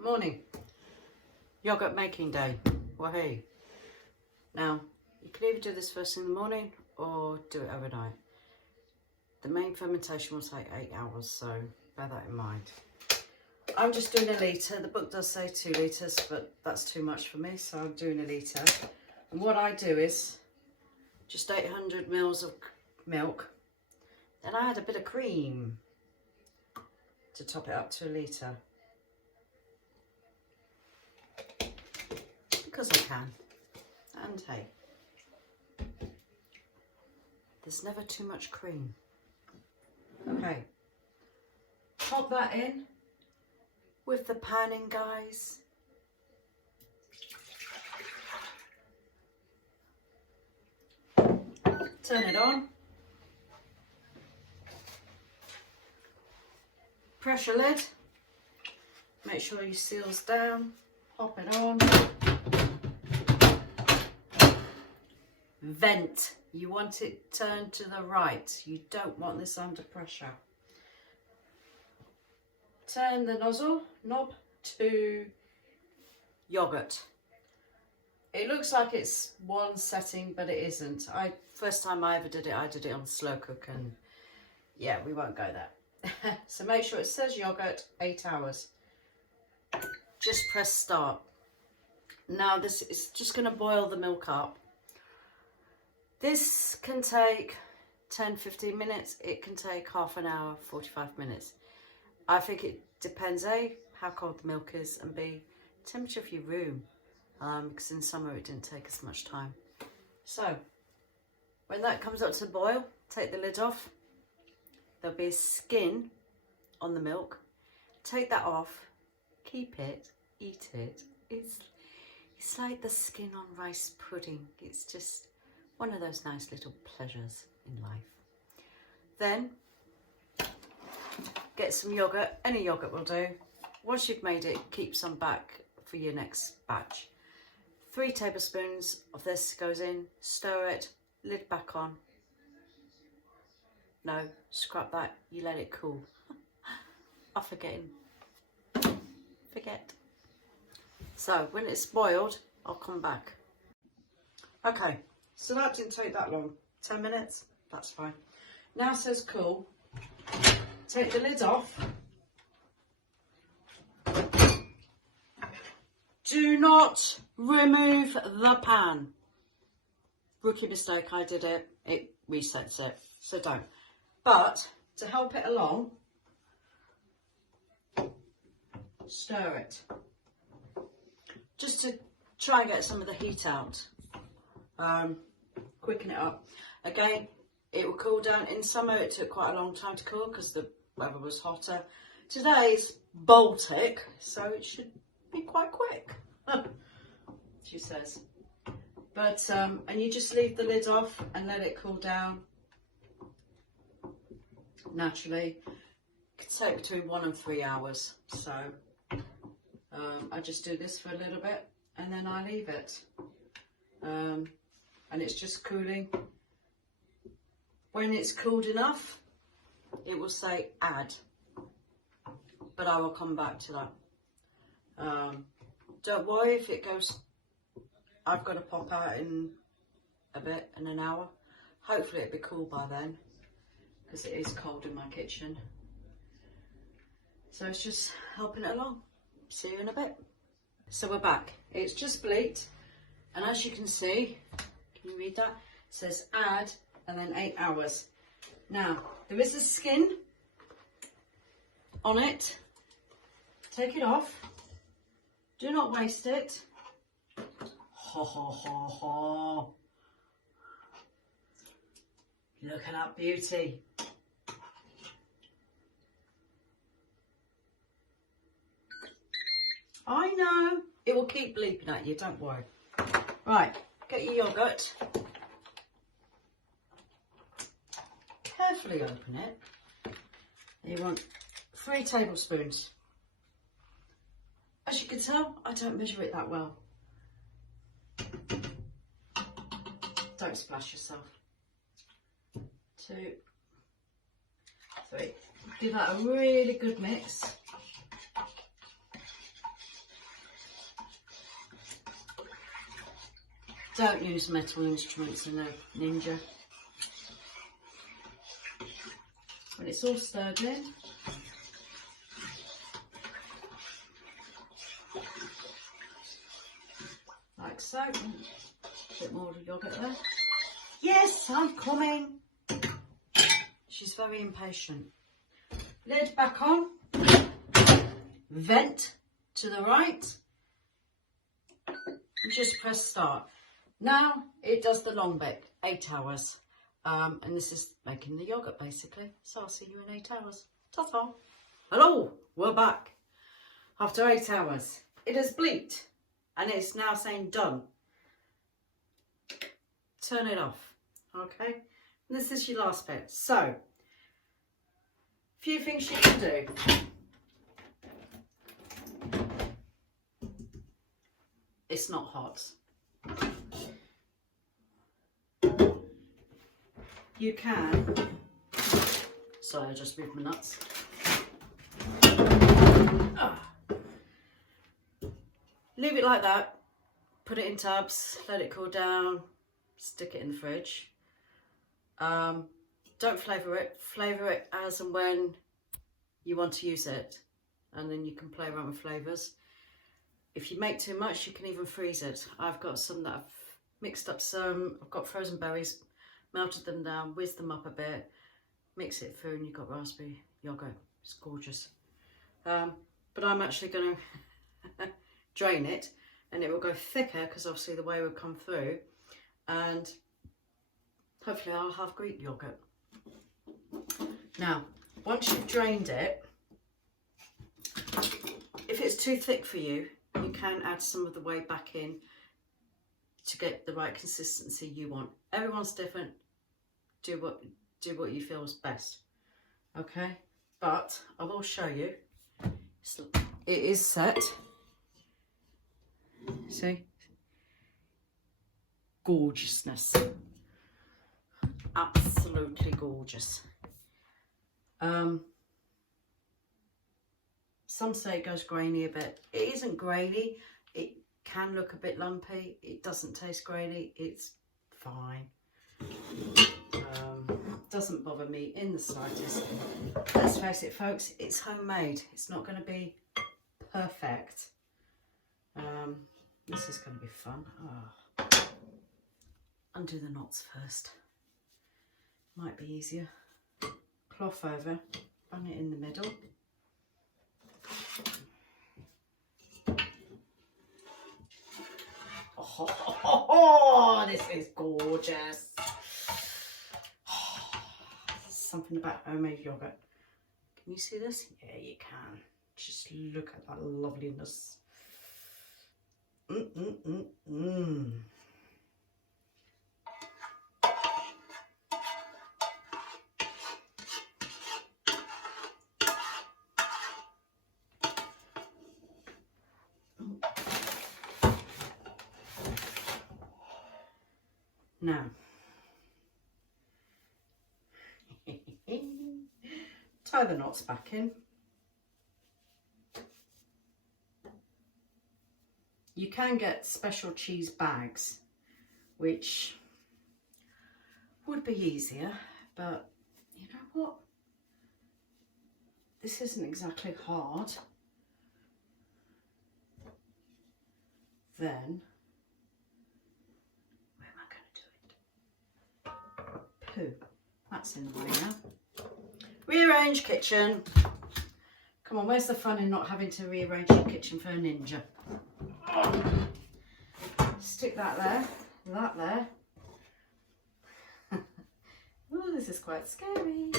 Morning. Yogurt making day. Wahey. Now, you can either do this first thing in the morning or do it overnight. The main fermentation will take 8 hours, so bear that in mind. I'm just doing a litre. The book does say 2 litres, but that's too much for me, so I'm doing a litre. And what I do is just 800 mils of milk. Then I add a bit of cream to top it up to a litre. Because I can. And hey, there's never too much cream. Okay, pop that in with the panning, guys. Turn it on. Pressure lid. Make sure your seal's down. Pop it on. Vent. You want it turned to the right. You don't want this under pressure. Turn the nozzle knob to yogurt. It looks like it's one setting, but it isn't. First time I ever did it, I did it on slow cook, and yeah, we won't go there. So make sure it says yogurt, 8 hours. Just press start. Now this is just going to boil the milk up. This can take 10-15 minutes. It can take half an hour, 45 minutes. I think it depends, A, how cold the milk is, and B, temperature of your room. Because in summer it didn't take as much time. So, when that comes up to boil, take the lid off. There'll be a skin on the milk. Take that off, keep it, eat it. It's like the skin on rice pudding. It's just one of those nice little pleasures in life. Then, get some yogurt. Any yogurt will do. Once you've made it, keep some back for your next batch. 3 tablespoons of this goes in, stir it, lid back on. No, scrap that, you let it cool. I'm forgetting. Forget. So, when it's boiled, I'll come back. Okay, so that didn't take that long. 10 minutes, that's fine. Now it says cool. Take the lid off. Do not remove the pan. Rookie mistake, I did it. It resets it, so don't. But to help it along, stir it. Just to try and get some of the heat out. Quicken it up. Again, it will cool down. In summer it took quite a long time to cool because the weather was hotter. Today's Baltic, so it should be quite quick, she says. But and you just leave the lid off and let it cool down naturally. It could take between 1 and 3 hours. So I just do this for a little bit and then I leave it. And it's just cooling. When it's cooled enough, it will say add, but I will come back to that. Don't worry if it goes. I've got to pop out in a bit, in an hour. Hopefully it'll be cool by then, because it is cold in my kitchen. So it's just helping it along. See you in a bit. So we're back. It's just bleat, and as you can see, can you read that? It says add and then 8 hours. Now there is a skin on it. Take it off. Do not waste it. Ho ho ho ho. Look at that beauty. I know, it will keep bleeping at you, don't worry. Right, get your yogurt. Carefully open it. You want 3 tablespoons. As you can tell, I don't measure it that well. Don't splash yourself. 2, 3. Give that a really good mix. Don't use metal instruments in a Ninja. When it's all stirred in, like so. A bit more yogurt there. Yes, I'm coming. She's very impatient. Lid back on. Vent to the right. And just press start. Now it does the long bit, 8 hours. And this is making the yogurt basically. So I'll see you in 8 hours. Ta-ta. Hello, we're back. After 8 hours. It has bleeped and it's now saying done. Turn it off. Okay. And this is your last bit. So, few things you can do. It's not hot. You can, sorry, I just moved my nuts. Leave it like that, put it in tubs, let it cool down, stick it in the fridge. Don't flavour it as and when you want to use it, and then you can play around with flavours. If you make too much, you can even freeze it. I've got some that I've mixed up some, I've got frozen berries, melted them down, whizzed them up a bit, mix it through and you've got raspberry yogurt. It's gorgeous. But I'm actually going to drain it and it will go thicker because obviously the whey will come through, and hopefully I'll have Greek yogurt. Now, once you've drained it, if it's too thick for you, you can add some of the whey back in to get the right consistency you want. Everyone's different. Do what you feel is best. Okay, but I will show you. It is set. See? Gorgeousness. Absolutely gorgeous. Some say it goes grainy a bit. It isn't grainy. It can look a bit lumpy. It doesn't taste grainy. It's fine. Doesn't bother me in the slightest. Let's face it, folks, it's homemade. It's not going to be perfect. This is going to be fun. Oh. Undo the knots first. Might be easier. Cloth over, bung it in the middle. Oh, this is gorgeous. Something about homemade yogurt. Can you see this? Yeah, you can. Just look at that loveliness. Now, tie the knots back in. You can get special cheese bags, which would be easier, but you know what? This isn't exactly hard. Then, where am I going to do it? Poo. That's in the way now. Rearrange kitchen. Come on, where's the fun in not having to rearrange your kitchen for a ninja? Stick that there, that there. Oh, this is quite scary.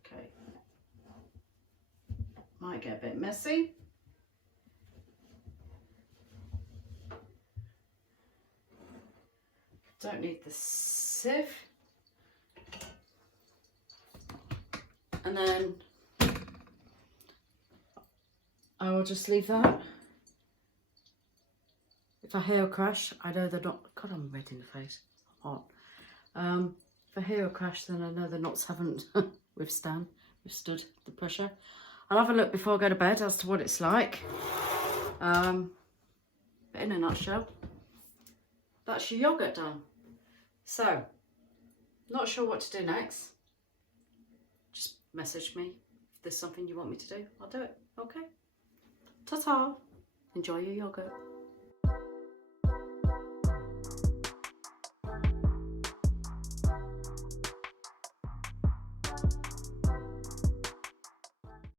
Okay. Might get a bit messy. Don't need the sieve. And then I will just leave that. If I hear a crash, I know they're not. God, I'm red in the face. Hot. If I hear a crash, then I know the knots haven't withstood the pressure. I'll have a look before I go to bed as to what it's like. But in a nutshell, that's your yogurt done. So, not sure what to do next. Just message me if there's something you want me to do. I'll do it. Okay. Ta-ta. Enjoy your yogurt.